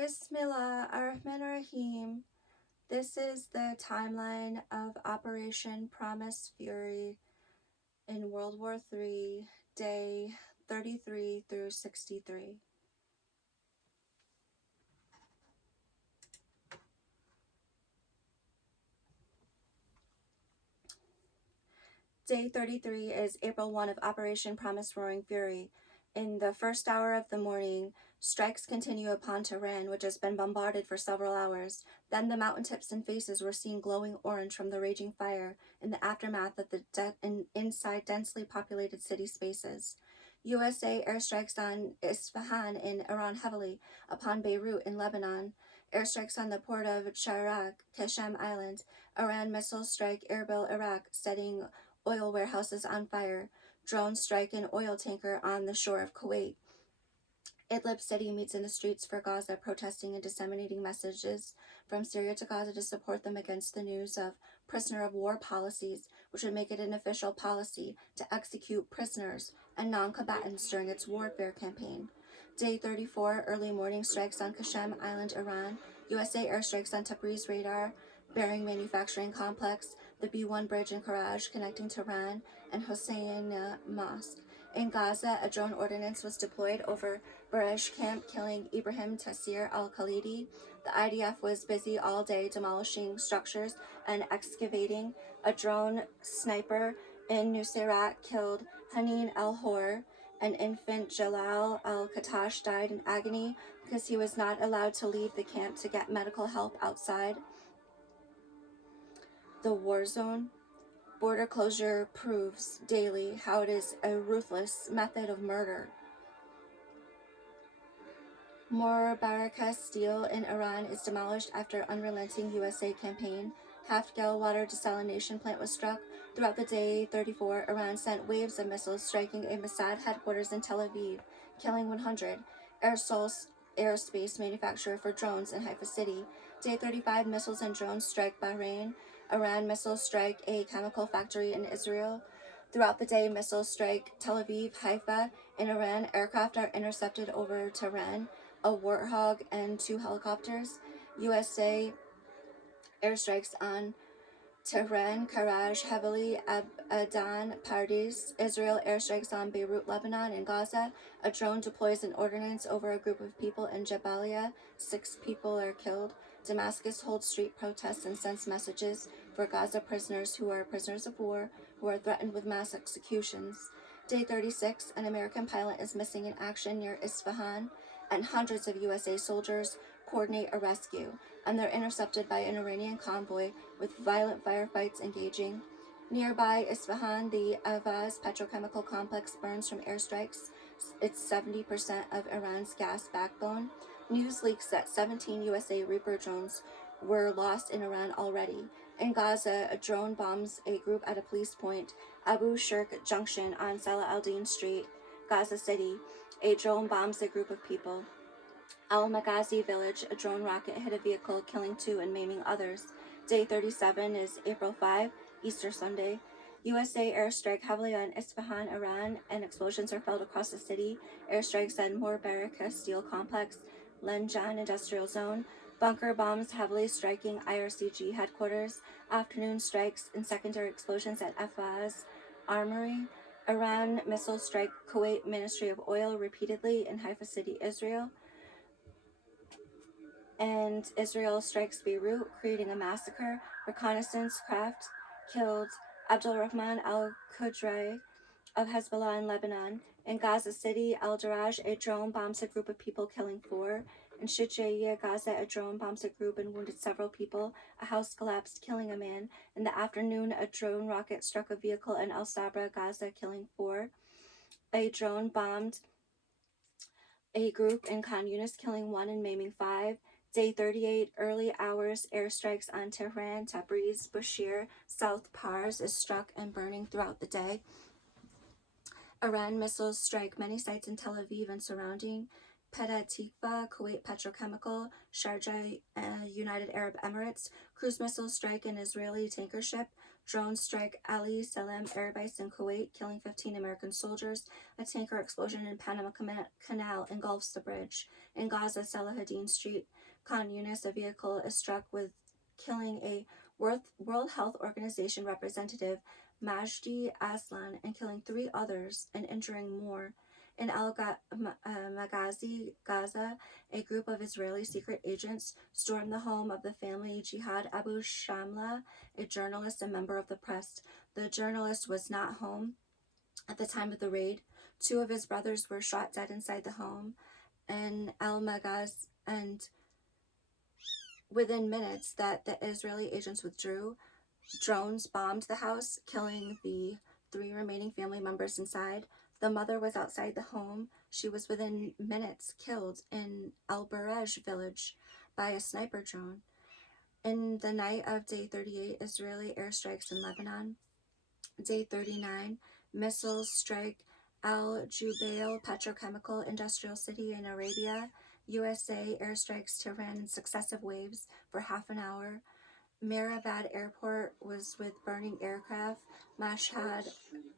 Bismillah ar-Rahman ar-Rahim. This is the timeline of Operation Promise Fury in World War III, day 33 through 63. Day 33 is April 1 of Operation Promise Roaring Fury. In the first hour of the morning, strikes continue upon Tehran, which has been bombarded for several hours. Then the mountaintops and faces were seen glowing orange from the raging fire in the aftermath of the inside densely populated city spaces. USA airstrikes on Isfahan in Iran heavily, upon Beirut in Lebanon, airstrikes on the port of Chiraq, Kashem Island, Iran missiles strike Erbil, Iraq, setting oil warehouses on fire, drones strike an oil tanker on the shore of Kuwait. Idlib city meets in the streets for Gaza, protesting and disseminating messages from Syria to Gaza to support them against the news of prisoner of war policies, which would make it an official policy to execute prisoners and non-combatants during its warfare campaign. Day 34, early morning strikes on Kashem Island, Iran, USA airstrikes on Tabriz radar, bearing manufacturing complex, the B1 bridge in Karaj connecting Tehran and Hossein Mosque. In Gaza, a drone ordnance was deployed over Baresh camp, killing Ibrahim Tassir al-Khalidi. The IDF was busy all day demolishing structures and excavating. A drone sniper in Nusayrat killed Hanin al-Hor. An infant, Jalal al-Katash, died in agony because he was not allowed to leave the camp to get medical help outside the war zone. Border closure proves daily how it is a ruthless method of murder. Morabaraka steel in Iran is demolished after unrelenting USA campaign. Half-Gel water desalination plant was struck. Throughout the day 34, Iran sent waves of missiles striking a Mossad headquarters in Tel Aviv, killing 100. Airsols aerospace manufacturer for drones in Haifa City. Day 35, missiles and drones strike Bahrain. Iran missiles strike a chemical factory in Israel. Throughout the day, missiles strike Tel Aviv, Haifa. In Iran, aircraft are intercepted over Tehran, a Warthog and 2 helicopters. USA airstrikes on Tehran, Karaj heavily, Adan, Pardes. Israel airstrikes on Beirut, Lebanon, and Gaza. A drone deploys an ordnance over a group of people in Jabalia. 6 people are killed. Damascus holds street protests and sends messages for Gaza prisoners who are prisoners of war who are threatened with mass executions. Day 36, an American pilot is missing in action near Isfahan, and hundreds of USA soldiers coordinate a rescue, and they're intercepted by an Iranian convoy with violent firefights engaging. Nearby Isfahan, the Avaz petrochemical complex burns from airstrikes. It's 70% of Iran's gas backbone. News leaks that 17 USA Reaper drones were lost in Iran already. In Gaza, a drone bombs a group at a police point, Abu Shirk Junction on Salah al-Din Street, Gaza City. A drone bombs a group of people. Al-Maghazi village, a drone rocket hit a vehicle, killing 2 and maiming others. Day 37 is April 5, Easter Sunday. USA airstrike heavily on Isfahan, Iran, and explosions are felt across the city. Airstrikes on Morabaraka steel complex, Lenjan industrial zone. Bunker bombs heavily striking IRCG headquarters. Afternoon strikes and secondary explosions at Afaz armory. Iran missiles strike Kuwait Ministry of Oil repeatedly in Haifa City, Israel. And Israel strikes Beirut, creating a massacre. Reconnaissance craft killed Abdul Rahman al-Qudrai of Hezbollah in Lebanon. In Gaza City, Al-Daraj, a drone bombs a group of people, killing 4. In Shujaiya, Gaza, a drone bombs a group and wounded several people. A house collapsed, killing a man. In the afternoon, a drone rocket struck a vehicle in Al Sabra, Gaza, killing 4. A drone bombed a group in Khan Yunis, killing 1 and maiming 5. Day 38, early hours, airstrikes on Tehran, Tabriz, Bushehr, South Pars is struck and burning throughout the day. Iran missiles strike many sites in Tel Aviv and surrounding. Petah Tikva, Kuwait Petrochemical, Sharjah, United Arab Emirates. Cruise missiles strike an Israeli tanker ship. Drones strike Ali Salam air base in Kuwait, killing 15 American soldiers. A tanker explosion in Panama Canal engulfs the bridge. In Gaza, Salahuddin Street, Khan Yunis, a vehicle is struck with killing a World Health Organization representative, Majdi Aslan, and killing 3 others and injuring more. In Maghazi, Gaza, a group of Israeli secret agents stormed the home of the family Jihad Abu Shamla, a journalist and member of the press. The journalist was not home at the time of the raid. 2 of his brothers were shot dead inside the home in El Magaz, and within minutes that the Israeli agents withdrew, drones bombed the house, killing the 3 remaining family members inside. The mother was outside the home. She was within minutes killed in El Barej village by a sniper drone. In the night of day 38, Israeli airstrikes in Lebanon. Day 39, missiles strike Al Jubail petrochemical industrial city in Arabia. USA airstrikes Tehran in successive waves for half an hour. Mehrabad Airport was with burning aircraft. Mashhad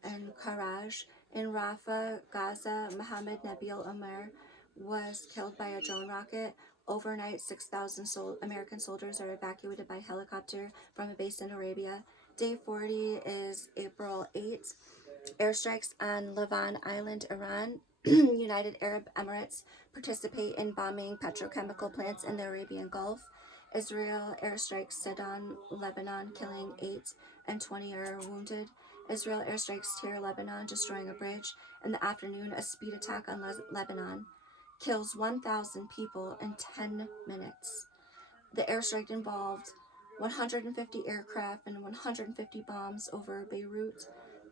and Karaj. In Rafah, Gaza, Mohammed Nabil Omer was killed by a drone rocket. Overnight, 6,000 American soldiers are evacuated by helicopter from a base in Arabia. Day 40 is April 8th. Airstrikes on Lavan Island, Iran. United Arab Emirates participate in bombing petrochemical plants in the Arabian Gulf. Israel airstrikes Sidon, Lebanon, killing 8 and 20 are wounded. Israel airstrikes Tyre, Lebanon, destroying a bridge. In the afternoon, a speed attack on Lebanon kills 1,000 people in 10 minutes. The airstrike involved 150 aircraft and 150 bombs over Beirut,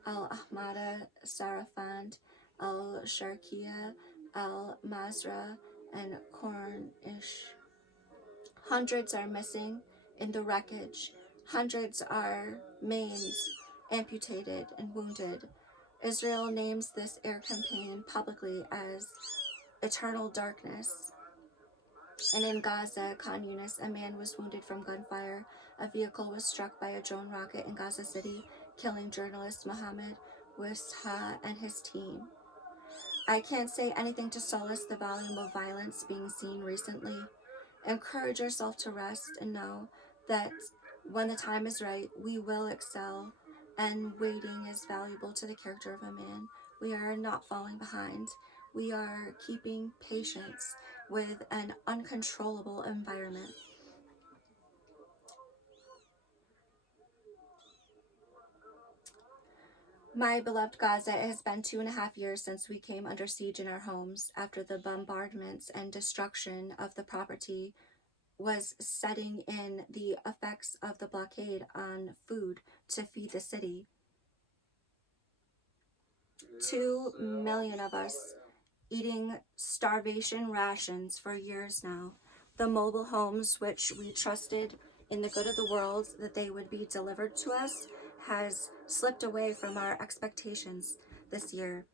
Al Ahmada, Sarafand, Al Sharqiya, Al Masra, and Corniche. Hundreds are missing in the wreckage. Hundreds are maimed, amputated, and wounded. Israel names this air campaign publicly as Eternal Darkness. And in Gaza, Khan Yunis, a man was wounded from gunfire. A vehicle was struck by a drone rocket in Gaza City, killing journalist Mohammed Wisha and his team. I can't say anything to solace the volume of violence being seen recently. Encourage yourself to rest and know that when the time is right, we will excel, and waiting is valuable to the character of a man. We are not falling behind. We are keeping patience with an uncontrollable environment. My beloved Gaza, it has been 2.5 years since we came under siege in our homes after the bombardments and destruction of the property was setting in the effects of the blockade on food to feed the city. 2 million of us eating starvation rations for years now. The mobile homes which we trusted in the good of the world that they would be delivered to us has slipped away from our expectations this year.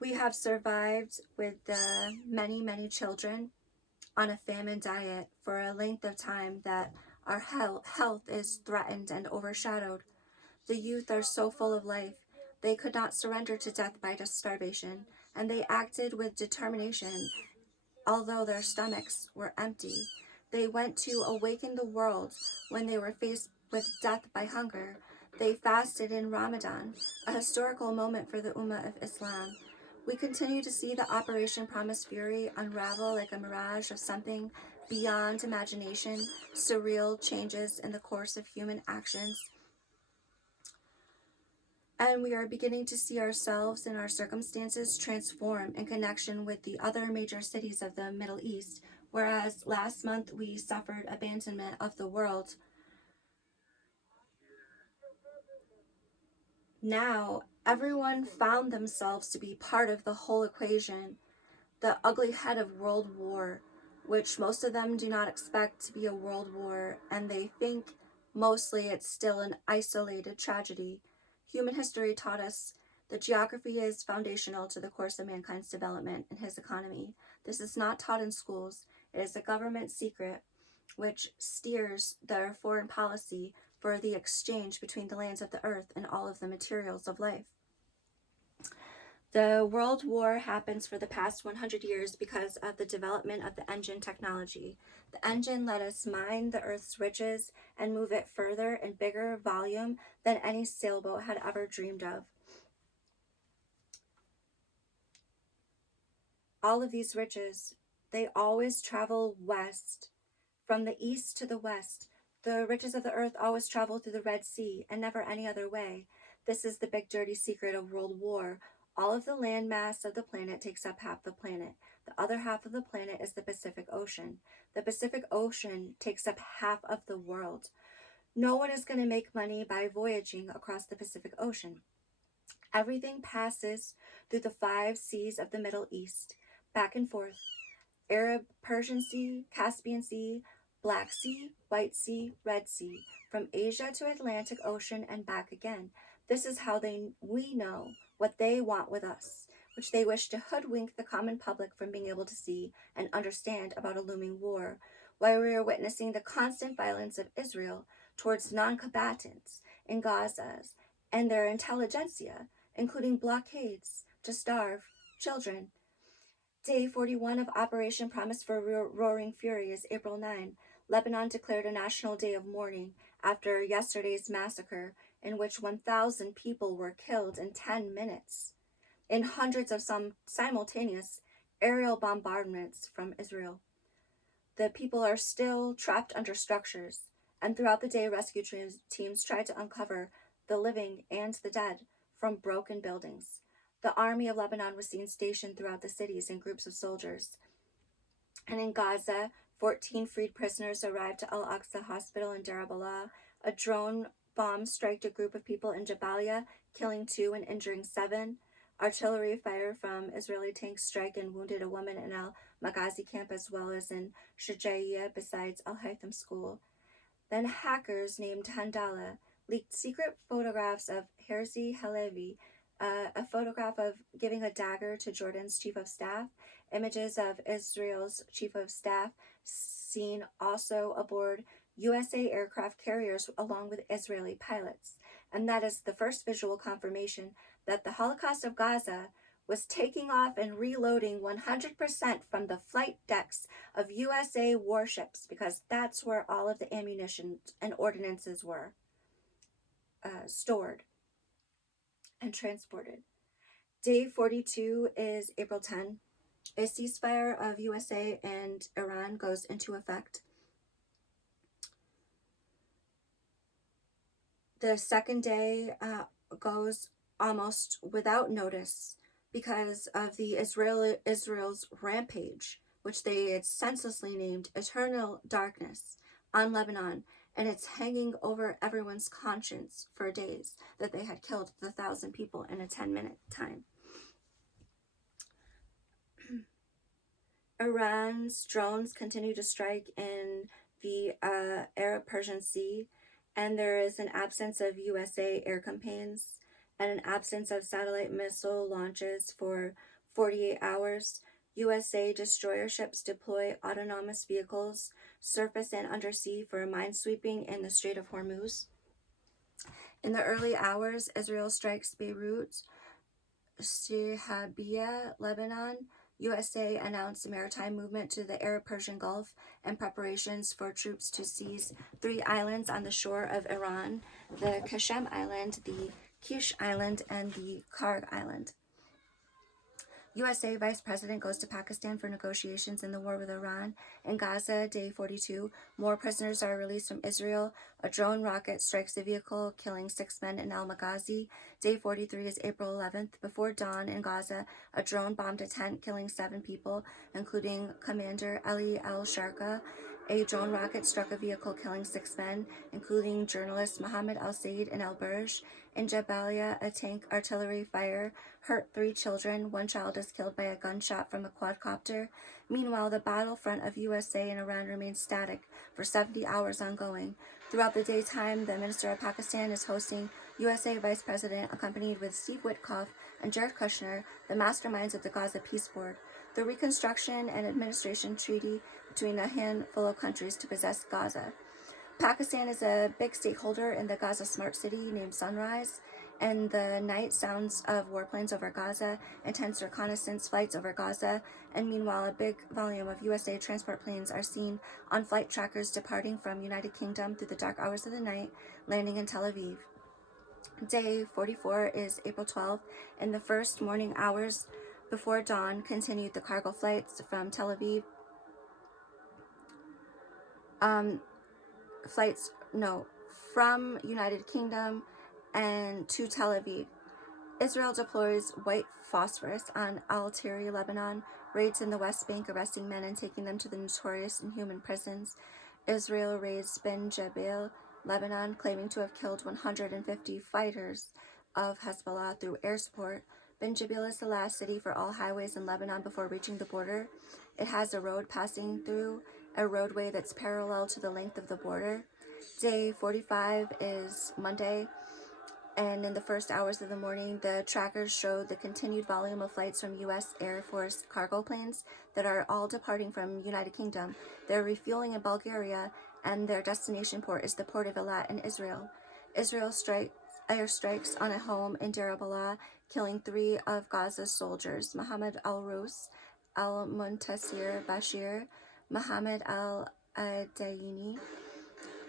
We have survived with the many children on a famine diet for a length of time that our health is threatened and overshadowed. The youth are so full of life. They could not surrender to death by starvation, and they acted with determination, although their stomachs were empty. They went to awaken the world when they were faced with death by hunger. They fasted in Ramadan, a historical moment for the Ummah of Islam. We continue to see the Operation Promised Fury unravel like a mirage of something beyond imagination, surreal changes in the course of human actions. And we are beginning to see ourselves and our circumstances transform in connection with the other major cities of the Middle East. Whereas last month we suffered abandonment of the world, now everyone found themselves to be part of the whole equation. The ugly head of world war, which most of them do not expect to be a world war, and they think mostly it's still an isolated tragedy. Human history taught us that geography is foundational to the course of mankind's development and his economy. This is not taught in schools. It is a government secret which steers their foreign policy for the exchange between the lands of the earth and all of the materials of life. The World War happens for the past 100 years because of the development of the engine technology. The engine let us mine the earth's riches and move it further in bigger volume than any sailboat had ever dreamed of. All of these riches, they always travel west, from the east to the west. The riches of the earth always travel through the Red Sea and never any other way. This is the big dirty secret of World War. All of the land mass of the planet takes up half the planet. The other half of the planet is the Pacific Ocean. The Pacific Ocean takes up half of the world. No one is going to make money by voyaging across the Pacific Ocean. Everything passes through the 5 seas of the Middle East, back and forth. Arab, Persian Sea, Caspian Sea, Black Sea, White Sea, Red Sea, from Asia to Atlantic Ocean and back again. This is how we know what they want with us, which they wish to hoodwink the common public from being able to see and understand about a looming war, while we are witnessing the constant violence of Israel towards non-combatants in Gaza and their intelligentsia, including blockades to starve children. Day 41 of Operation Promise for Roaring Fury is April 9. Lebanon declared a national day of mourning after yesterday's massacre in which 1,000 people were killed in 10 minutes in hundreds of simultaneous aerial bombardments from Israel. The people are still trapped under structures, and throughout the day rescue teams tried to uncover the living and the dead from broken buildings. The army of Lebanon was seen stationed throughout the cities in groups of soldiers. And in Gaza, 14 freed prisoners arrived to Al-Aqsa Hospital in Deir al-Balah. A drone bomb struck a group of people in Jabalia, killing 2 and injuring 7. Artillery fire from Israeli tanks struck and wounded a woman in Al-Maghazi camp as well as in Shujaiya besides Al-Haytham school. Then hackers named Handala leaked secret photographs of Herzi Halevi, a photograph of giving a dagger to Jordan's chief of staff, images of Israel's chief of staff seen also aboard USA aircraft carriers along with Israeli pilots. And that is the first visual confirmation that the Holocaust of Gaza was taking off and reloading 100% from the flight decks of USA warships, because that's where all of the ammunition and ordnances were stored and transported. Day 42 is April 10. A ceasefire of USA and Iran goes into effect. The second day goes almost without notice because of the Israel's rampage, which they had senselessly named Eternal Darkness, on Lebanon, and it's hanging over everyone's conscience for days that they had killed 1,000 people in a 10-minute time. Iran's drones continue to strike in the Arab-Persian Sea, and there is an absence of USA air campaigns and an absence of satellite missile launches for 48 hours. USA destroyer ships deploy autonomous vehicles, surface and undersea, for minesweeping in the Strait of Hormuz. In the early hours, Israel strikes Beirut, Shihabia, Lebanon. USA announced a maritime movement to the Arab-Persian Gulf and preparations for troops to seize 3 islands on the shore of Iran: the Kashem Island, the Kish Island, and the Karg Island. USA Vice President goes to Pakistan for negotiations in the war with Iran. In Gaza, day 42, more prisoners are released from Israel. A drone rocket strikes a vehicle, killing 6 men in Al-Maghazi. Day 43 is April 11th. Before dawn in Gaza, a drone bombed a tent, killing 7 people, including Commander Ali al-Sharqa. A drone rocket struck a vehicle, killing 6 men, including journalist Mohammed al-Said in al-Burj. In Jabalia, a tank artillery fire hurt 3 children. 1 child is killed by a gunshot from a quadcopter. Meanwhile, the battlefront of USA and Iran remains static for 70 hours ongoing. Throughout the daytime, the Minister of Pakistan is hosting USA Vice President, accompanied with Steve Witkoff and Jared Kushner, the masterminds of the Gaza Peace Board. The Reconstruction and Administration Treaty between a handful of countries to possess Gaza. Pakistan is a big stakeholder in the Gaza smart city named Sunrise, and the night sounds of warplanes over Gaza, intense reconnaissance flights over Gaza, and meanwhile a big volume of USA transport planes are seen on flight trackers departing from United Kingdom through the dark hours of the night, landing in Tel Aviv. Day 44 is April 12th, and the first morning hours before dawn continued the cargo flights from Tel Aviv. From United Kingdom and to Tel Aviv. Israel deploys white phosphorus on Al-Tiri, Lebanon, raids in the West Bank, arresting men and taking them to the notorious inhuman prisons. Israel raids Ben Jabal, Lebanon, claiming to have killed 150 fighters of Hezbollah through air support. Ben Jabal is the last city for all highways in Lebanon before reaching the border. It has a road passing through a roadway that's parallel to the length of the border. Day 45 is Monday, and in the first hours of the morning, the trackers showed the continued volume of flights from U.S. Air Force cargo planes that are all departing from United Kingdom. They're refueling in Bulgaria, and their destination port is the port of Eilat in Israel. Israel airstrikes on a home in Deir al-Balah, killing 3 of Gaza's soldiers, Mohammed al-Rous, al-Muntasir Bashir, Mohammed al-Adayini.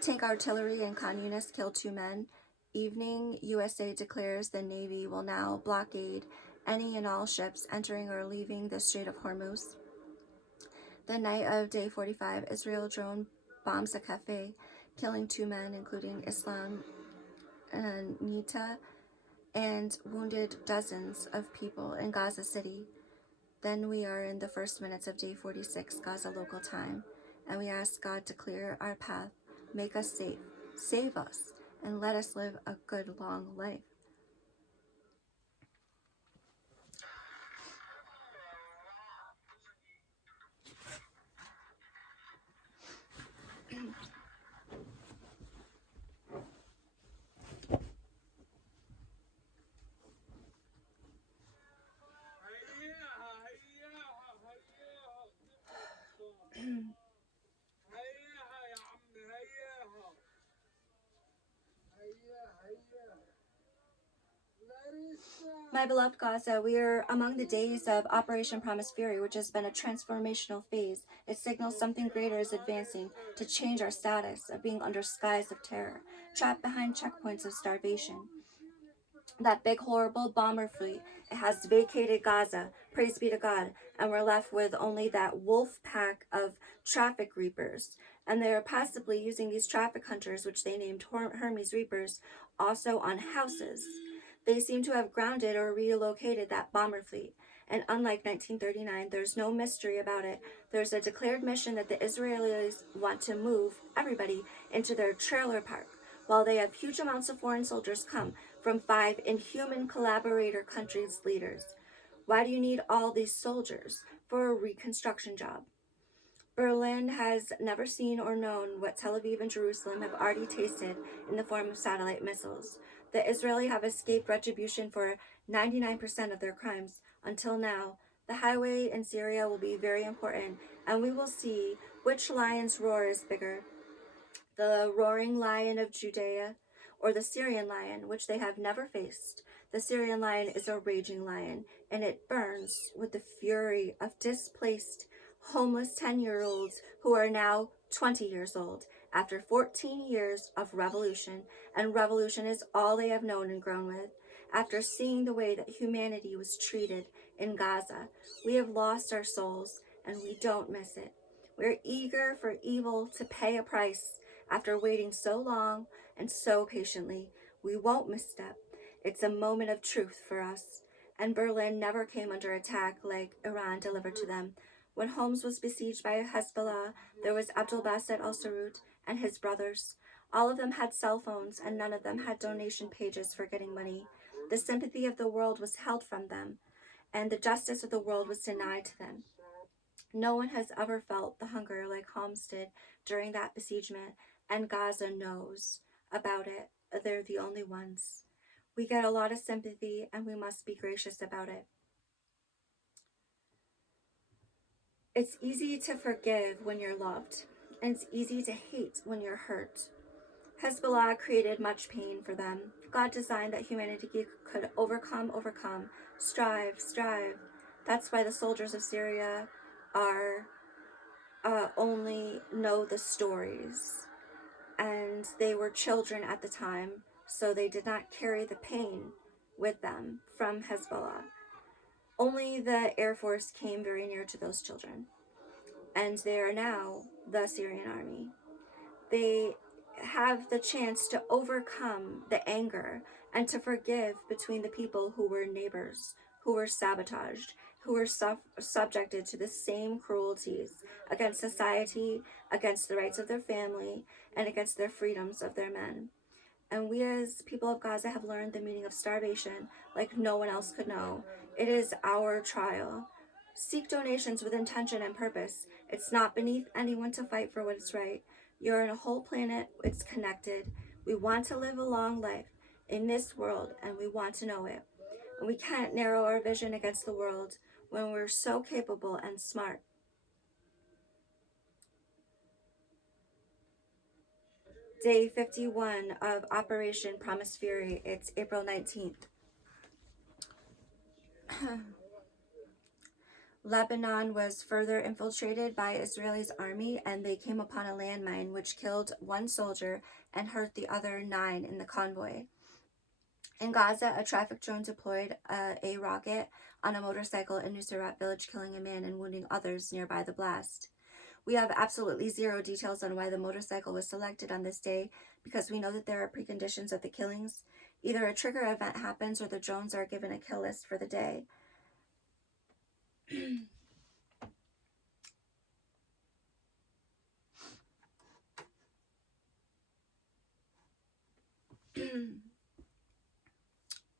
Tank artillery in Khan Yunis killed 2 men. Evening, USA declares the Navy will now blockade any and all ships entering or leaving the Strait of Hormuz. The night of day 45, Israel drone bombs a cafe, killing 2 men, including Islam Nita, and wounded dozens of people in Gaza City. Then we are in the first minutes of day 46, Gaza local time, and we ask God to clear our path, make us safe, save us, and let us live a good long life. My beloved Gaza, we are among the days of Operation Promise Fury, which has been a transformational phase. It signals something greater is advancing to change our status of being under skies of terror, trapped behind checkpoints of starvation. That big, horrible bomber fleet, it has vacated Gaza, praise be to God, and we're left with only that wolf pack of traffic reapers. And they are possibly using these traffic hunters, which they named Hermes Reapers, also on houses. They seem to have grounded or relocated that bomber fleet. And unlike 1939, there's no mystery about it. There's a declared mission that the Israelis want to move everybody into their trailer park, while they have huge amounts of foreign soldiers come from 5 inhuman collaborator countries' leaders. Why do you need all these soldiers for a reconstruction job? Berlin has never seen or known what Tel Aviv and Jerusalem have already tasted in the form of satellite missiles. The Israeli have escaped retribution for 99% of their crimes until now. The highway in Syria will be very important, and we will see which lion's roar is bigger, the roaring lion of Judea or the Syrian lion, which they have never faced. The Syrian lion is a raging lion, and it burns with the fury of displaced, homeless 10-year-olds who are now 20 years old after 14 years of revolution, and revolution is all they have known and grown with. After seeing the way that humanity was treated in Gaza, we have lost our souls, and we don't miss it. We're eager for evil to pay a price. After waiting so long and so patiently, we won't misstep. It's a moment of truth for us. And Berlin never came under attack like Iran delivered to them. When Homs was besieged by Hezbollah, there was Abdul Basit al-Sarut and his brothers. All of them had cell phones, and none of them had donation pages for getting money. The sympathy of the world was held from them, and the justice of the world was denied to them. No one has ever felt the hunger like Homs did during that besiegement, and Gaza knows about it. They're the only ones. We get a lot of sympathy, and we must be gracious about it. It's easy to forgive when you're loved, and it's easy to hate when you're hurt. Hezbollah created much pain for them. God designed that humanity could overcome, strive. That's why the soldiers of Syria are only know the stories, and they were children at the time, so they did not carry the pain with them from Hezbollah. Only the Air Force came very near to those children, and they are now the Syrian army. They have the chance to overcome the anger and to forgive between the people who were neighbors, who were sabotaged, who were subjected to the same cruelties against society, against the rights of their family, and against their freedoms of their men. And we as people of Gaza have learned the meaning of starvation like no one else could know. It is our trial. Seek donations with intention and purpose. It's not beneath anyone to fight for what is right. You're in a whole planet, it's connected. We want to live a long life in this world, and we want to know it. And we can't narrow our vision against the world when we're so capable and smart. Day 51 of Operation Promise Fury. It's April 19th. Lebanon was further infiltrated by Israel's army, and they came upon a landmine which killed one soldier and hurt the other 9 in the convoy. In Gaza, a traffic drone deployed a rocket on a motorcycle in Nuseirat village, killing a man and wounding others nearby the blast. We have absolutely zero details on why the motorcycle was selected on this day, because we know that there are preconditions of the killings. Either a trigger event happens or the drones are given a kill list for the day.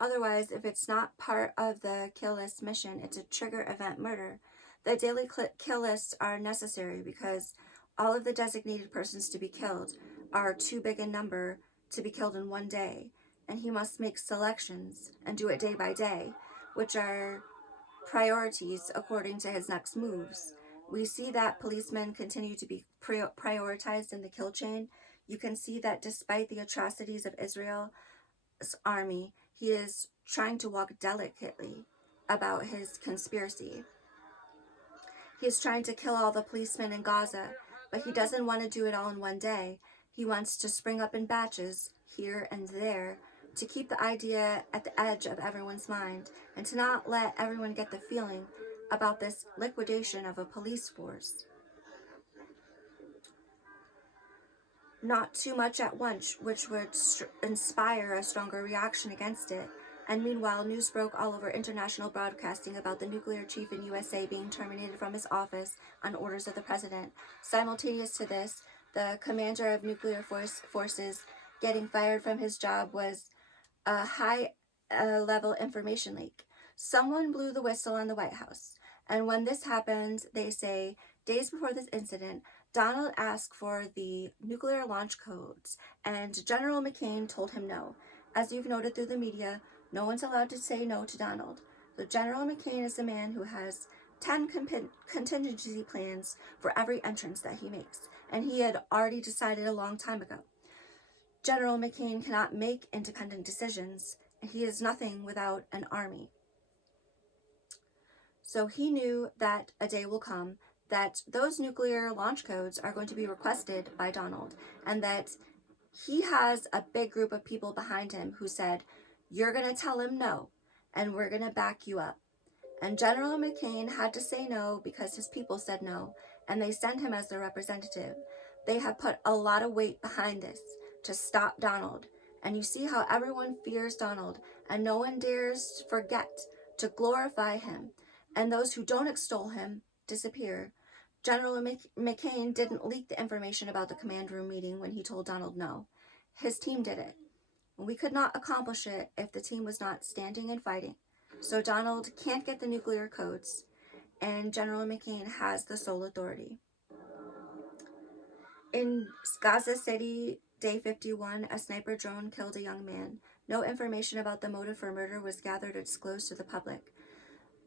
Otherwise, if it's not part of the kill list mission, it's a trigger event murder. The daily kill lists are necessary because all of the designated persons to be killed are too big a number to be killed in one day, and he must make selections and do it day by day, which are priorities according to his next moves. We see that policemen continue to be prioritized in the kill chain. You can see that despite the atrocities of Israel's army, he is trying to walk delicately about his conspiracy. He is trying to kill all the policemen in Gaza, but he doesn't want to do it all in one day. He wants to spring up in batches here and there to keep the idea at the edge of everyone's mind and to not let everyone get the feeling about this liquidation of a police force. Not too much at once, which would inspire a stronger reaction against it. And meanwhile, news broke all over international broadcasting about the nuclear chief in USA being terminated from his office on orders of the president. Simultaneous to this, the commander of nuclear forces getting fired from his job was a high-level information leak. Someone blew the whistle on the White House. And when this happened, they say, days before this incident, Donald asked for the nuclear launch codes, and General McCain told him no. As you've noted through the media, no one's allowed to say no to Donald. So General McCain is a man who has 10 contingency plans for every entrance that he makes, and he had already decided a long time ago. General McCain cannot make independent decisions, and he is nothing without an army. So he knew that a day will come that those nuclear launch codes are going to be requested by Donald, and that he has a big group of people behind him who said, you're going to tell him no, and we're going to back you up. And General McCain had to say no because his people said no, and they sent him as their representative. They have put a lot of weight behind this to stop Donald, and you see how everyone fears Donald, and no one dares forget to glorify him, and those who don't extol him disappear. General McCain didn't leak the information about the command room meeting when he told Donald no. His team did it. We could not accomplish it if the team was not standing and fighting. So Donald can't get the nuclear codes, and General McCain has the sole authority. In Gaza City, day 51, a sniper drone killed a young man. No information about the motive for murder was gathered or disclosed to the public,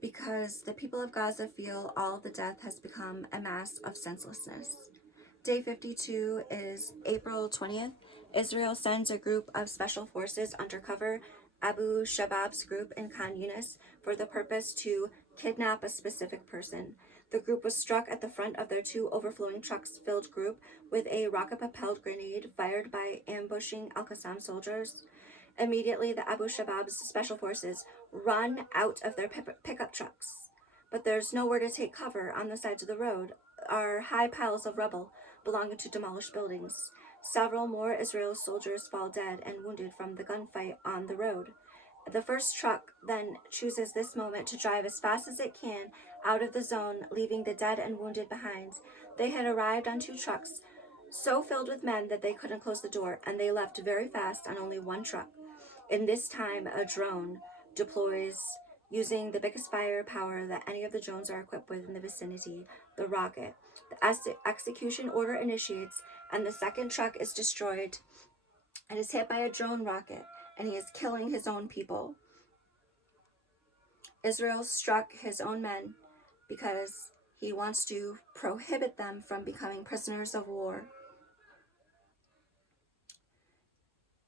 because the people of Gaza feel all the death has become a mass of senselessness. Day 52 is April 20th. Israel sends a group of special forces undercover, Abu Shabab's group in Khan Yunis, for the purpose to kidnap a specific person. The group was struck at the front of their 2 overflowing trucks filled group with a rocket-propelled grenade fired by ambushing Al-Qassam soldiers. Immediately, the Abu Shabab's special forces run out of their pickup trucks. But there's nowhere to take cover. On the sides of the road are high piles of rubble belonging to demolished buildings. Several more Israeli soldiers fall dead and wounded from the gunfight on the road. The first truck then chooses this moment to drive as fast as it can out of the zone, leaving the dead and wounded behind. They had arrived on 2 trucks so filled with men that they couldn't close the door, and they left very fast on only 1 truck. In this time, a drone deploys using the biggest firepower that any of the drones are equipped with in the vicinity, the rocket. The execution order initiates, and the second truck is destroyed and is hit by a drone rocket, and he is killing his own people. Israel struck his own men because he wants to prohibit them from becoming prisoners of war.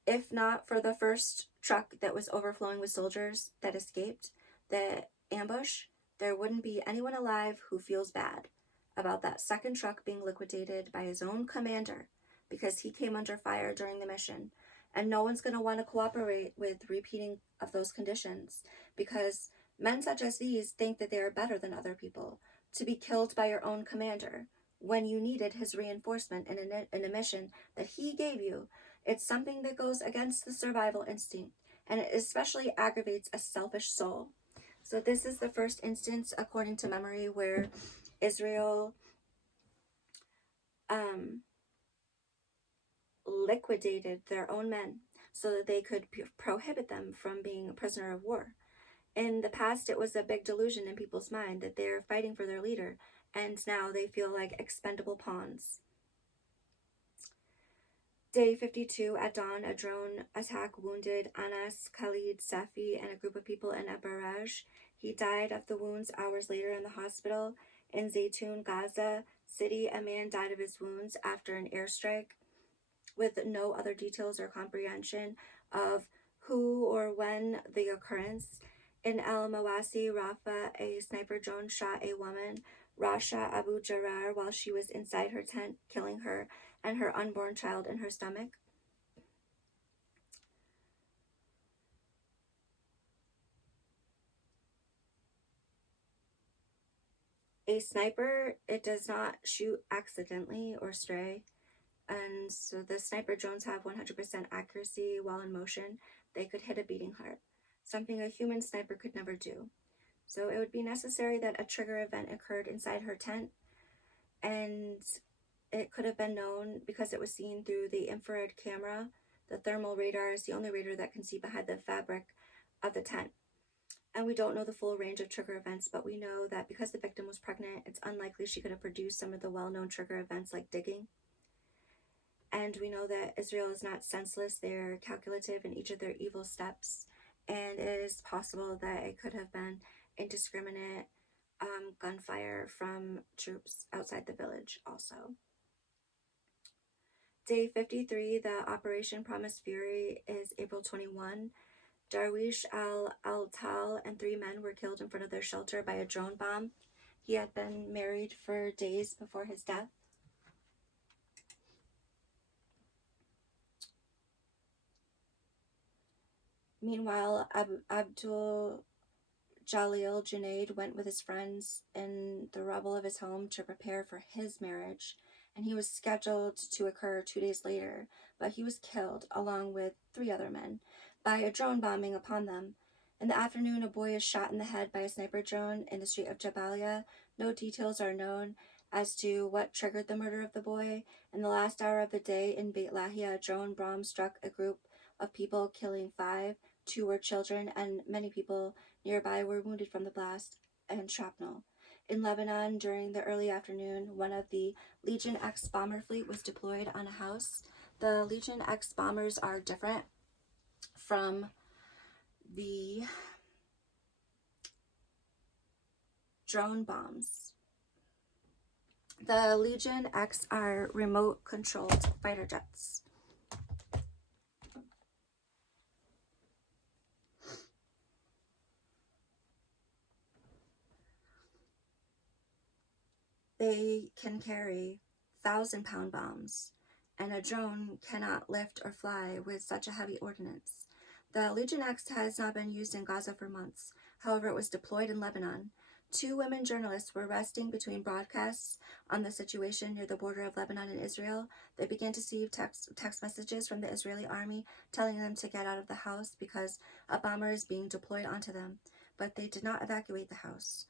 If not for the first truck that was overflowing with soldiers that escaped the ambush, there wouldn't be anyone alive who feels bad about that second truck being liquidated by his own commander because he came under fire during the mission. And no one's going to want to cooperate with repeating of those conditions because men such as these think that they are better than other people. To be killed by your own commander when you needed his reinforcement in a mission that he gave you, it's something that goes against the survival instinct, and it especially aggravates a selfish soul. So this is the first instance, according to memory, where Israel liquidated their own men so that they could prohibit them from being a prisoner of war. In the past, it was a big delusion in people's mind that they're fighting for their leader, and now they feel like expendable pawns. Day 52, at dawn, a drone attack wounded Anas Khalid Safi and a group of people in Abaraj. He died of the wounds hours later in the hospital. In Zaytun, Gaza City, a man died of his wounds after an airstrike, with no other details or comprehension of who or when the occurrence. In Al-Mawasi, Rafah, a sniper drone shot a woman, Rasha Abu Jarar, while she was inside her tent, killing her and her unborn child in her stomach. A sniper, it does not shoot accidentally or stray, and so the sniper drones have 100% accuracy while in motion. They could hit a beating heart, something a human sniper could never do. So it would be necessary that a trigger event occurred inside her tent, and it could have been known because it was seen through the infrared camera. The thermal radar is the only radar that can see behind the fabric of the tent. And we don't know the full range of trigger events, but we know that because the victim was pregnant, it's unlikely she could have produced some of the well-known trigger events like digging. And we know that Israel is not senseless. They're calculative in each of their evil steps. And it is possible that it could have been indiscriminate gunfire from troops outside the village also. Day 53, the Operation Promised Fury, is April 21. Darwish al-Tal and 3 men were killed in front of their shelter by a drone bomb. He had been married for days before his death. Meanwhile, Abdul Jalil Junaid went with his friends in the rubble of his home to prepare for his marriage, and he was scheduled to occur 2 days later, but he was killed along with 3 other men by a drone bombing upon them. In the afternoon, a boy is shot in the head by a sniper drone in the street of Jabalia. No details are known as to what triggered the murder of the boy. In the last hour of the day in Beit Lahia, a drone bomb struck a group of people, killing 5. 2 were children, and many people nearby were wounded from the blast and shrapnel. In Lebanon, during the early afternoon, one of the Legion X bomber fleet was deployed on a house. The Legion X bombers are different from the drone bombs. The Legion X are remote-controlled fighter jets. They can carry 1,000-pound bombs, and a drone cannot lift or fly with such a heavy ordnance. The Legion X has not been used in Gaza for months. However, it was deployed in Lebanon. 2 women journalists were resting between broadcasts on the situation near the border of Lebanon and Israel. They began to receive text messages from the Israeli army telling them to get out of the house because a bomber is being deployed onto them, but they did not evacuate the house.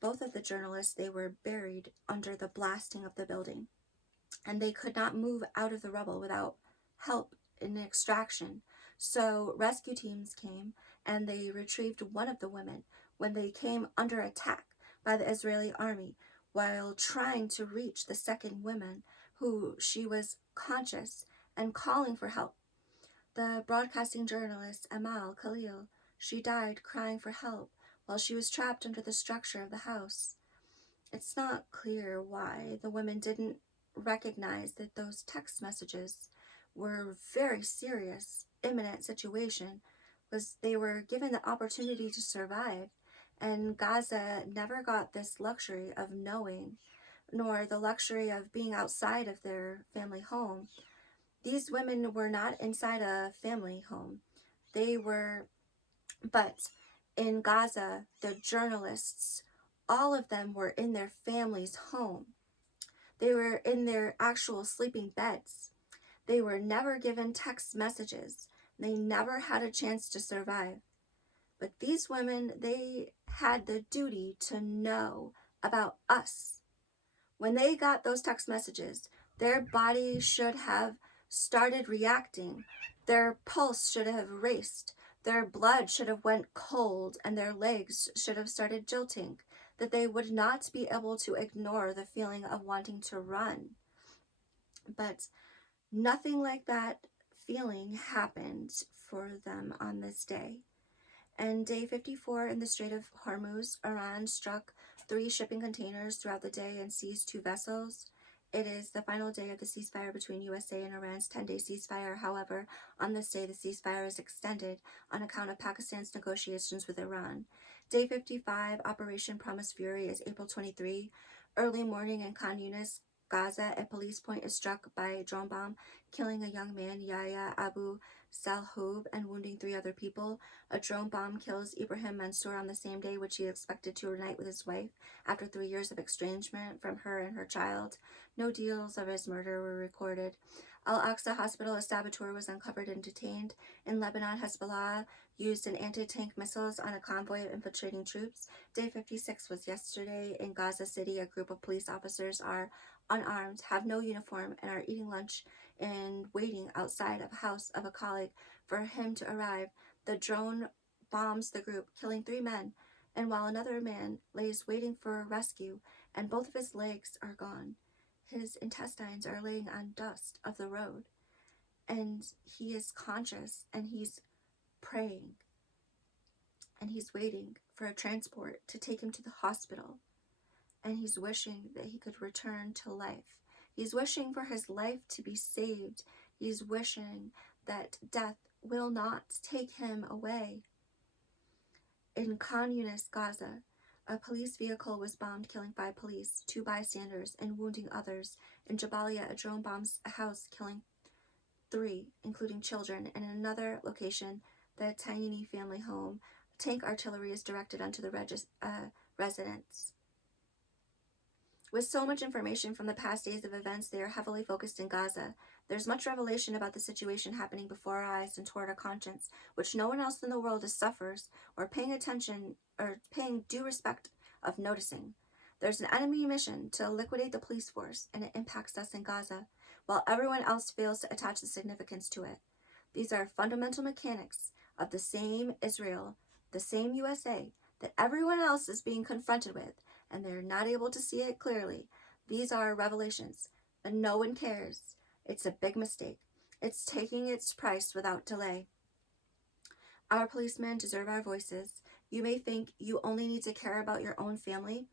Both of the journalists, they were buried under the blasting of the building, and they could not move out of the rubble without help in extraction. So rescue teams came and they retrieved one of the women when they came under attack by the Israeli army while trying to reach the second woman who she was conscious and calling for help. The broadcasting journalist Amal Khalil, she died crying for help while she was trapped under the structure of the house. It's not clear why the women didn't recognize that those text messages were very serious, imminent situation, was they were given the opportunity to survive, and Gaza never got this luxury of knowing, nor the luxury of being outside of their family home. These women were not inside a family home. But in Gaza, the journalists, all of them were in their family's home. They were in their actual sleeping beds. They were never given text messages. They never had a chance to survive. But these women, they had the duty to know about us. When they got those text messages, their body should have started reacting. Their pulse should have raced. Their blood should have went cold, and their legs should have started jolting, that they would not be able to ignore the feeling of wanting to run. But nothing like that feeling happened for them on this day. And day 54 in the Strait of Hormuz, Iran struck 3 shipping containers throughout the day and seized 2 vessels. It is the final day of the ceasefire between USA and Iran's 10-day ceasefire. However, on this day, the ceasefire is extended on account of Pakistan's negotiations with Iran. Day 55, Operation Promise Fury, is April 23. Early morning in Khan Yunis, Gaza, a police point is struck by a drone bomb, killing a young man, Yahya Abu Salhoub, and wounding 3 other people. A drone bomb kills Ibrahim Mansour on the same day, which he expected to reunite with his wife after 3 years of estrangement from her and her child. No details of his murder were recorded. Al-Aqsa Hospital, a saboteur, was uncovered and detained. In Lebanon, Hezbollah used an anti-tank missiles on a convoy of infiltrating troops. Day 56 was yesterday. In Gaza City, a group of police officers are unarmed, have no uniform, and are eating lunch and waiting outside of a house of a colleague for him to arrive. The drone bombs the group, killing 3 men, and while another man lays waiting for rescue, and both of his legs are gone. His intestines are laying on dust of the road, and he is conscious, and he's praying, and he's waiting for a transport to take him to the hospital, and he's wishing that he could return to life. He's wishing for his life to be saved. He's wishing that death will not take him away. In Khan Yunis, Gaza, a police vehicle was bombed, killing 5 police, 2 bystanders, and wounding others. In Jabalia, a drone bombs a house, killing 3, including children. And in another location, the Taini family home, tank artillery is directed onto the residents. With so much information from the past days of events, they are heavily focused in Gaza. There's much revelation about the situation happening before our eyes and toward our conscience, which no one else in the world suffers or paying attention or paying due respect of noticing. There's an enemy mission to liquidate the police force, and it impacts us in Gaza, while everyone else fails to attach the significance to it. These are fundamental mechanics of the same Israel, the same USA, that everyone else is being confronted with, and they're not able to see it clearly. These are revelations, but no one cares. It's a big mistake. It's taking its price without delay. Our policemen deserve our voices. You may think you only need to care about your own family,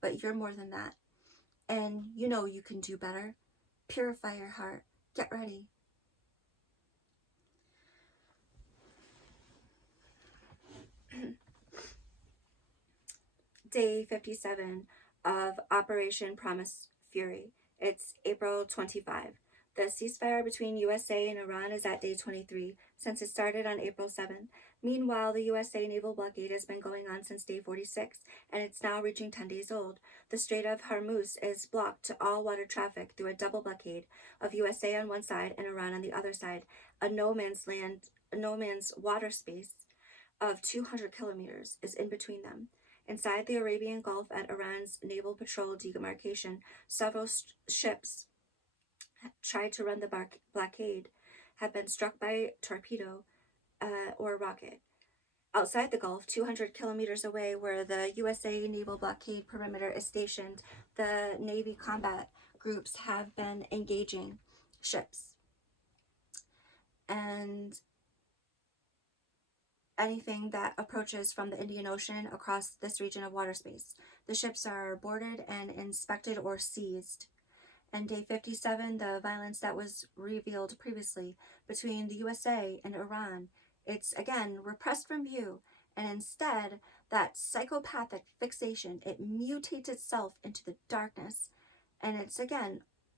but you're more than that. And you know you can do better. Purify your heart. Get ready. Day 57. of Operation Promise Fury. It's April 25. The ceasefire between USA and Iran is at day 23 since it started on April 7th. Meanwhile, the USA naval blockade has been going on since day 46 and it's now reaching 10 days old. The Strait of Hormuz is blocked to all water traffic through a double blockade of USA on one side and Iran on the other side, a no man's water space of 200 kilometers is in between them. Inside the Arabian Gulf at Iran's naval patrol demarcation, several ships tried to run the blockade have been struck by torpedo or rocket. Outside the Gulf, 200 kilometers away, where the USA naval blockade perimeter is stationed, the Navy combat groups have been engaging ships and anything that approaches from the Indian Ocean across this region of water space. The ships are boarded and inspected or seized. And day 57, the violence that was revealed previously between the USA and Iran, it's again repressed from view, and instead that psychopathic fixation, it mutates itself into the darkness, and it's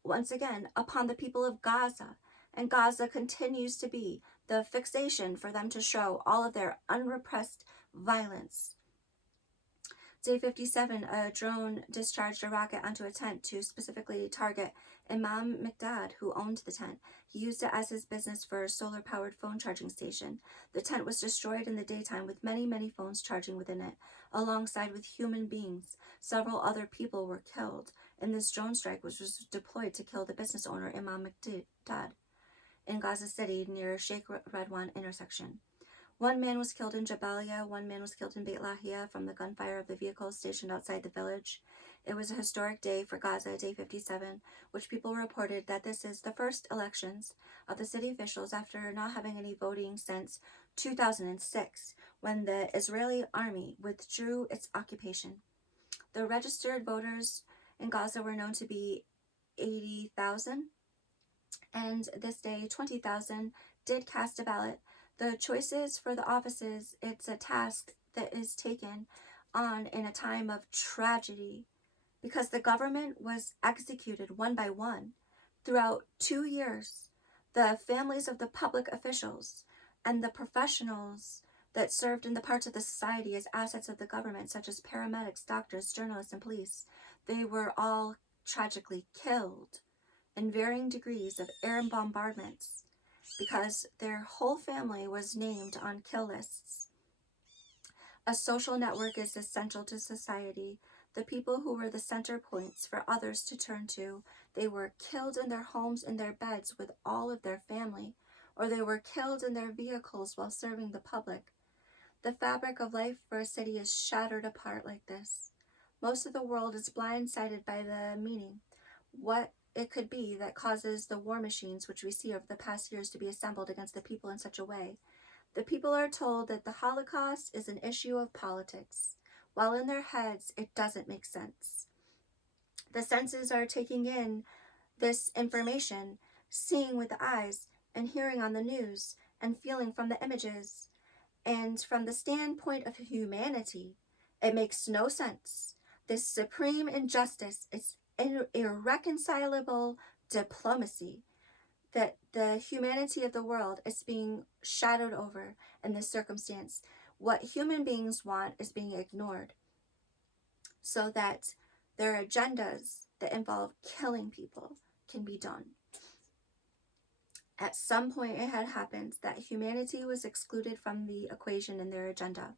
once again upon the people of Gaza. And Gaza continues to be the fixation for them to show all of their unrepressed violence. Day 57, a drone discharged a rocket onto a tent to specifically target Imam Miqdad, who owned the tent. He used it as his business for a solar-powered phone charging station. The tent was destroyed in the daytime with many, many phones charging within it, alongside with human beings. Several other people were killed, and this drone strike was deployed to kill the business owner, Imam Miqdad, in Gaza City near Sheikh Redwan intersection. One man was killed in Jabalia, one man was killed in Beit Lahia from the gunfire of the vehicles stationed outside the village. It was a historic day for Gaza, day 57, which people reported that this is the first elections of the city officials after not having any voting since 2006, when the Israeli army withdrew its occupation. The registered voters in Gaza were known to be 80,000, and this day 20,000 did cast a ballot. The choices for the offices, it's a task that is taken on in a time of tragedy because the government was executed one by one throughout 2 years. The families of the public officials and the professionals that served in the parts of the society as assets of the government, such as paramedics, doctors, journalists, and police, they were all tragically killed in varying degrees of air bombardments because their whole family was named on kill lists. A social network is essential to society. The people who were the center points for others to turn to, they were killed in their homes, in their beds with all of their family, or they were killed in their vehicles while serving the public. The fabric of life for a city is shattered apart like this. Most of the world is blindsided by the meaning, what it could be that causes the war machines which we see over the past years to be assembled against the people in such a way. The people are told that the Holocaust is an issue of politics, while in their heads it doesn't make sense. The senses are taking in this information, seeing with the eyes and hearing on the news and feeling from the images. And from the standpoint of humanity, it makes no sense. This supreme injustice is irreconcilable diplomacy that the humanity of the world is being shadowed over in this circumstance. What human beings want is being ignored so that their agendas that involve killing people can be done. At some point it had happened that humanity was excluded from the equation in their agenda.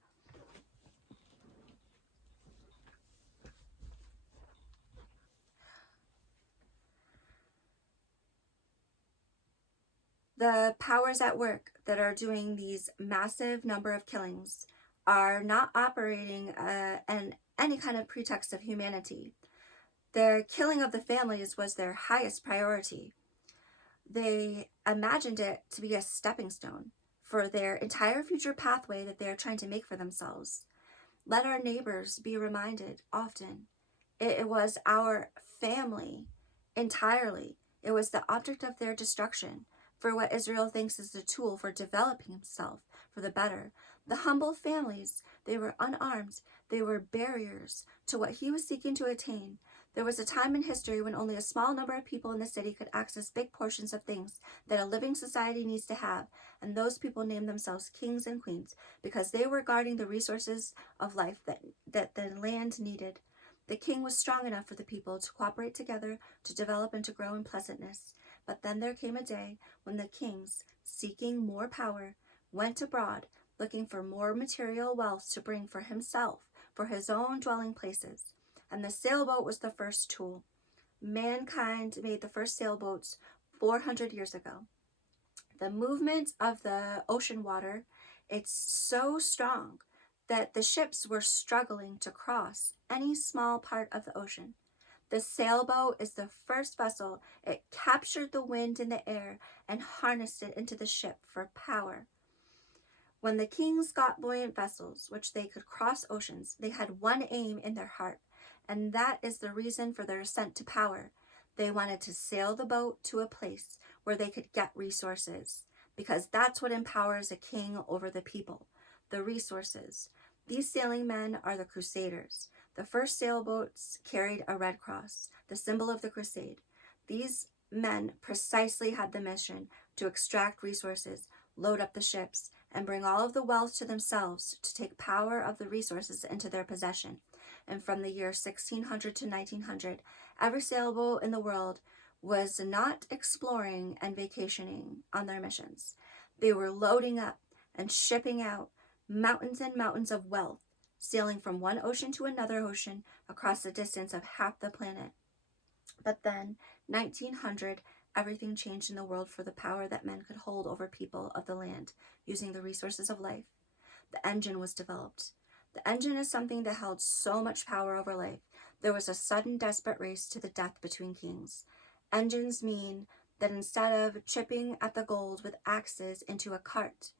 The powers at work that are doing these massive number of killings are not operating in any kind of pretext of humanity. Their killing of the families was their highest priority. They imagined it to be a stepping stone for their entire future pathway that they are trying to make for themselves. Let our neighbors be reminded often. It was our family entirely. It was the object of their destruction for what Israel thinks is the tool for developing himself for the better. The humble families, they were unarmed. They were barriers to what he was seeking to attain. There was a time in history when only a small number of people in the city could access big portions of things that a living society needs to have, and those people named themselves kings and queens because they were guarding the resources of life that the land needed. The king was strong enough for the people to cooperate together to develop and to grow in pleasantness. But then there came a day when the kings, seeking more power, went abroad, looking for more material wealth to bring for himself, for his own dwelling places. And the sailboat was the first tool. Mankind made the first sailboats 400 years ago. The movement of the ocean water, it's so strong that the ships were struggling to cross any small part of the ocean. The sailboat is the first vessel. It captured the wind in the air and harnessed it into the ship for power. When the kings got buoyant vessels, which they could cross oceans, they had one aim in their heart, and that is the reason for their ascent to power. They wanted to sail the boat to a place where they could get resources, because that's what empowers a king over the people, the resources. These sailing men are the Crusaders. The first sailboats carried a red cross, the symbol of the crusade. These men precisely had the mission to extract resources, load up the ships, and bring all of the wealth to themselves to take power of the resources into their possession. And from the year 1600 to 1900, every sailboat in the world was not exploring and vacationing on their missions. They were loading up and shipping out mountains and mountains of wealth, sailing from one ocean to another ocean across a distance of half the planet. But then, 1900, everything changed in the world for the power that men could hold over people of the land using the resources of life. The engine was developed. The engine is something that held so much power over life. There was a sudden, desperate race to the death between kings. Engines mean that instead of chipping at the gold with axes into a cart,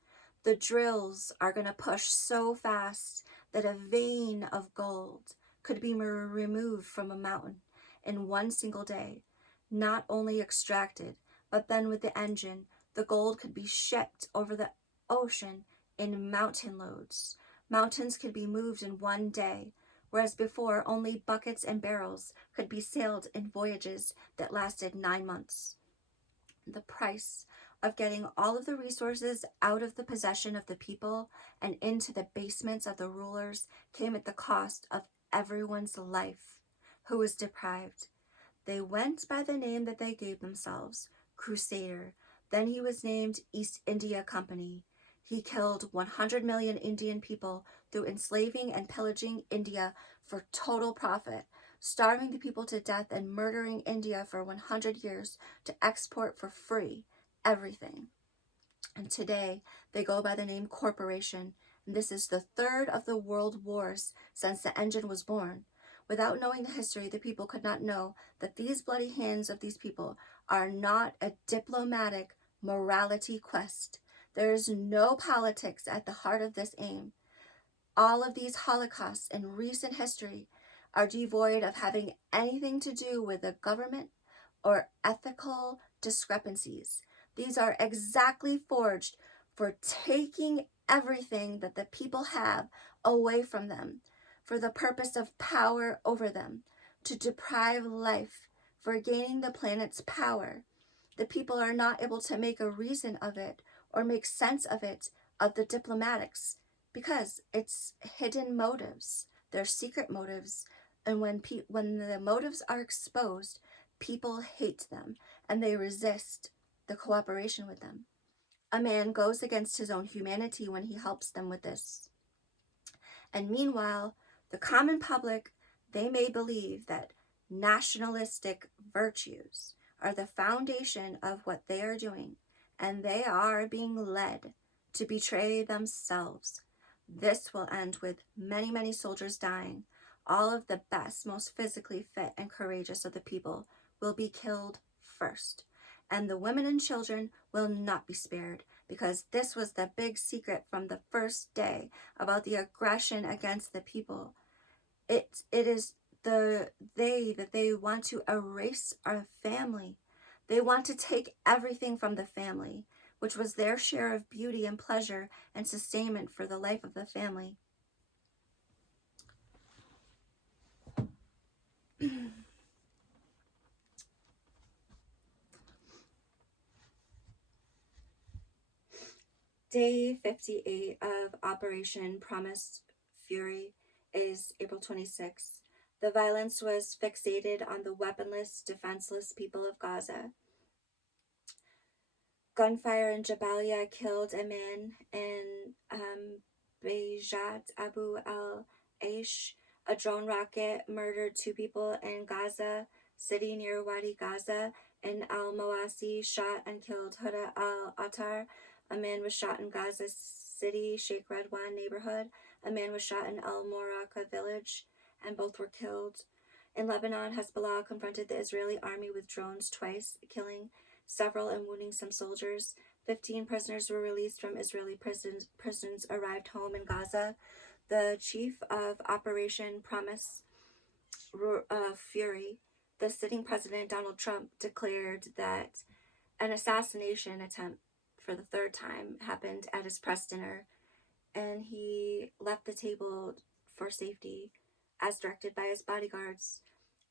the drills are going to push so fast that a vein of gold could be removed from a mountain in one single day. Not only extracted, but then with the engine, the gold could be shipped over the ocean in mountain loads. Mountains could be moved in one day, whereas before only buckets and barrels could be sailed in voyages that lasted 9 months. The price of getting all of the resources out of the possession of the people and into the basements of the rulers came at the cost of everyone's life who was deprived. They went by the name that they gave themselves, Crusader. Then he was named East India Company. He killed 100 million Indian people through enslaving and pillaging India for total profit, starving the people to death and murdering India for 100 years to export for free everything. And today they go by the name Corporation. And this is the third of the world wars since the engine was born. Without knowing the history, the people could not know that these bloody hands of these people are not a diplomatic morality quest. There is no politics at the heart of this aim. All of these holocausts in recent history are devoid of having anything to do with the government or ethical discrepancies. These are exactly forged for taking everything that the people have away from them, for the purpose of power over them, to deprive life, for gaining the planet's power. The people are not able to make a reason of it or make sense of it, of the diplomatics, because it's hidden motives. They're secret motives. And when the motives are exposed, people hate them and they resist the cooperation with them. A man goes against his own humanity when he helps them with this. And meanwhile, the common public, they may believe that nationalistic virtues are the foundation of what they are doing, and they are being led to betray themselves. This will end with many, many soldiers dying. All of the best, most physically fit and courageous of the people will be killed first. And the women and children will not be spared, because this was the big secret from the first day about the aggression against the people. It is that they want to erase our family. They want to take everything from the family, which was their share of beauty and pleasure and sustainment for the life of the family. Day 58 of Operation Promised Fury is April 26th. The violence was fixated on the weaponless, defenseless people of Gaza. Gunfire in Jabalia killed a man in Bejat Abu al-Aish. A drone rocket murdered 2 people in Gaza City near Wadi Gaza. And al-Mawasi shot and killed Huda al-Attar. A man was shot in Gaza City, Sheikh Redwan neighborhood. A man was shot in al-Moraka village, and both were killed. In Lebanon, Hezbollah confronted the Israeli army with drones twice, killing several and wounding some soldiers. 15 prisoners were released from Israeli prisons arrived home in Gaza. The chief of Operation Promise Fury, the sitting president Donald Trump, declared that an assassination attempt for the 3rd time happened at his press dinner, and he left the table for safety as directed by his bodyguards.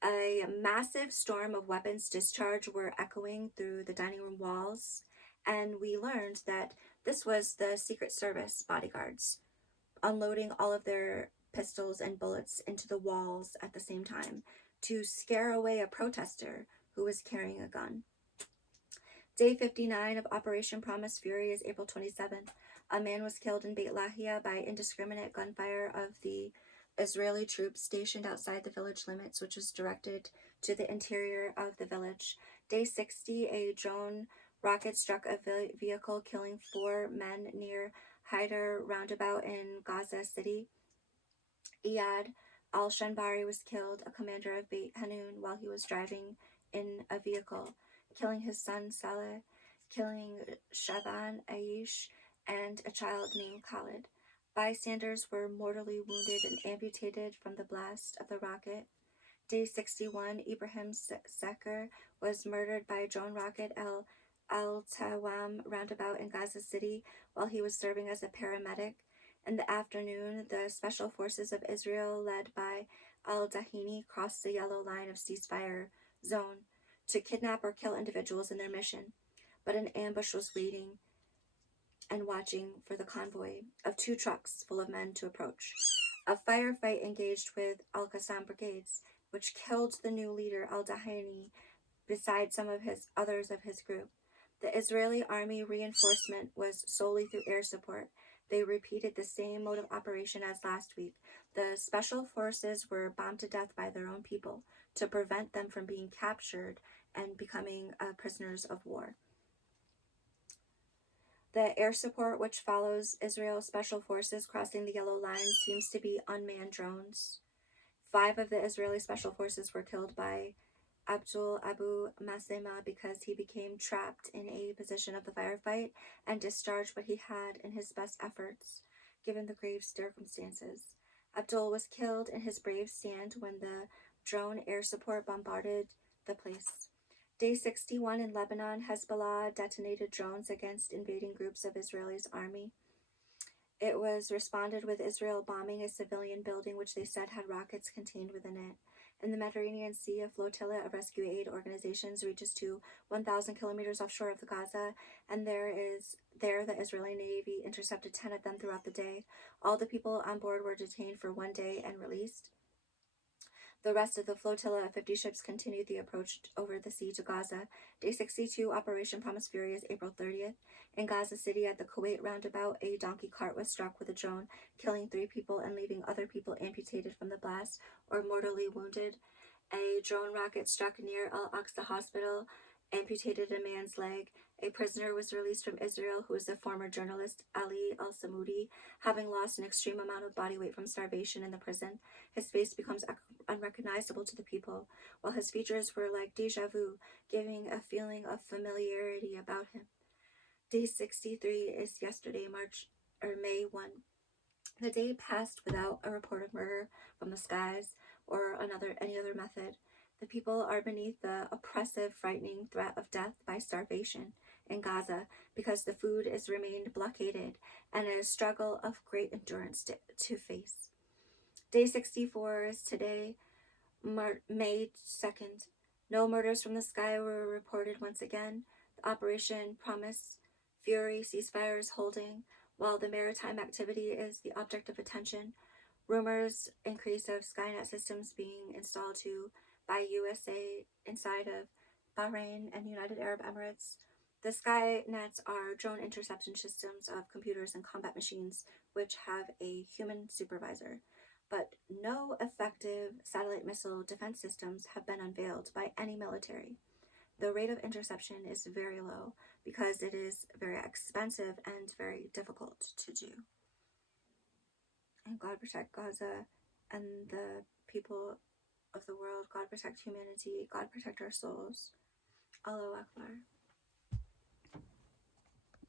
A massive storm of weapons discharge were echoing through the dining room walls, and we learned that this was the Secret Service bodyguards unloading all of their pistols and bullets into the walls at the same time to scare away a protester who was carrying a gun. Day 59 of Operation Promise Fury is April 27th. A man was killed in Beit Lahia by indiscriminate gunfire of the Israeli troops stationed outside the village limits, which was directed to the interior of the village. Day 60, a drone rocket struck a vehicle, killing 4 men near Haider roundabout in Gaza City. Iyad al-Shanbari was killed, a commander of Beit Hanun, while he was driving in a vehicle, killing his son Saleh, killing Shaban Aish, and a child named Khalid. Bystanders were mortally wounded and amputated from the blast of the rocket. Day 61, Ibrahim Seker was murdered by a drone rocket al-Tawam roundabout in Gaza City while he was serving as a paramedic. In the afternoon, the Special Forces of Israel, led by al-Dahini, crossed the yellow line of ceasefire zone to kidnap or kill individuals in their mission. But an ambush was waiting and watching for the convoy of 2 trucks full of men to approach. A firefight engaged with al-Qassam brigades, which killed the new leader al-Dahini beside some of his others of his group. The Israeli army reinforcement was solely through air support. They repeated the same mode of operation as last week. The special forces were bombed to death by their own people to prevent them from being captured and becoming prisoners of war. The air support, which follows Israel's special forces crossing the yellow line, seems to be unmanned drones. 5 of the Israeli special forces were killed by Abdul Abu Masema because he became trapped in a position of the firefight and discharged what he had in his best efforts, given the grave circumstances. Abdul was killed in his brave stand when the drone air support bombarded the place. Day 61 in Lebanon, Hezbollah detonated drones against invading groups of Israel's army. It was responded with Israel bombing a civilian building which they said had rockets contained within it. In the Mediterranean Sea, a flotilla of rescue aid organizations reaches to 1,000 kilometers offshore of the Gaza, and there the Israeli Navy intercepted 10 of them throughout the day. All the people on board were detained for 1 day and released. The rest of the flotilla of 50 ships continued the approach over the sea to Gaza. Day 62, Operation Promise Fury, is April 30th. In Gaza City at the Kuwait roundabout, a donkey cart was struck with a drone, killing 3 people and leaving other people amputated from the blast or mortally wounded. A drone rocket struck near Al-Aqsa Hospital, amputated a man's leg. A prisoner was released from Israel who is a former journalist, Ali al-Samoudi, having lost an extreme amount of body weight from starvation in the prison. His face becomes unrecognizable to the people, while his features were like deja vu, giving a feeling of familiarity about him. Day 63 is yesterday, May 1. The day passed without a report of murder from the skies or any other method. The people are beneath the oppressive, frightening threat of death by starvation in Gaza because the food is remained blockaded and a struggle of great endurance to face. Day 64 is today. May 2nd. No murders from the sky were reported once again. The Operation Promise Fury ceasefire is holding, while the maritime activity is the object of attention. Rumors increase of Skynet systems being installed by USA inside of Bahrain and United Arab Emirates. The Skynets are drone interception systems of computers and combat machines which have a human supervisor, but no effective satellite missile defense systems have been unveiled by any military. The rate of interception is very low because it is very expensive and very difficult to do. And God protect Gaza and the people of the world. God protect humanity. God protect our souls. Allahu Akbar.